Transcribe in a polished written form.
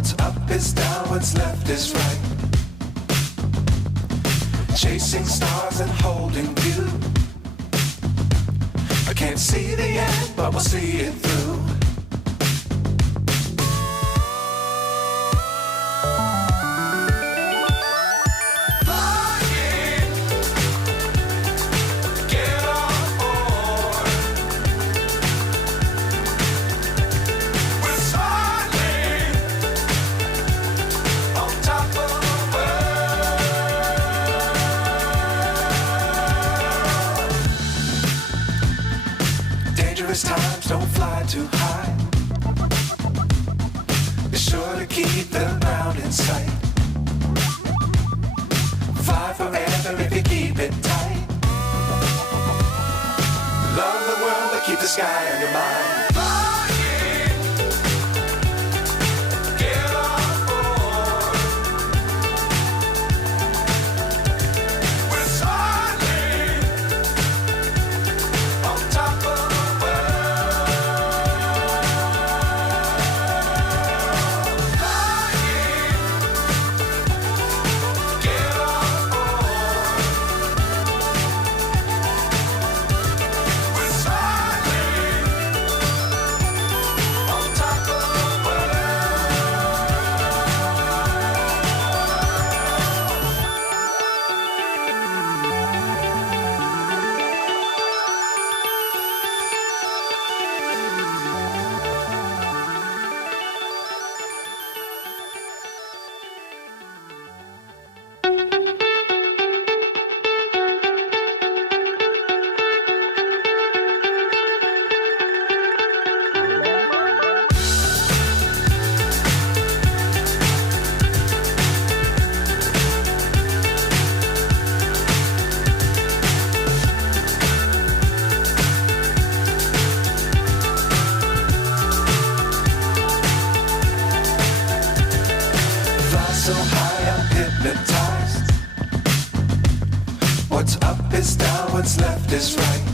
What's up is down, what's left is right. Chasing stars and holding you. I can't see the end, but we'll see it through. Times don't fly too high. Be sure to keep the ground in sight. Fly forever if you keep it tight. Love the world but keep the sky on your mind. So high I'm hypnotized. What's up is down, what's left is right.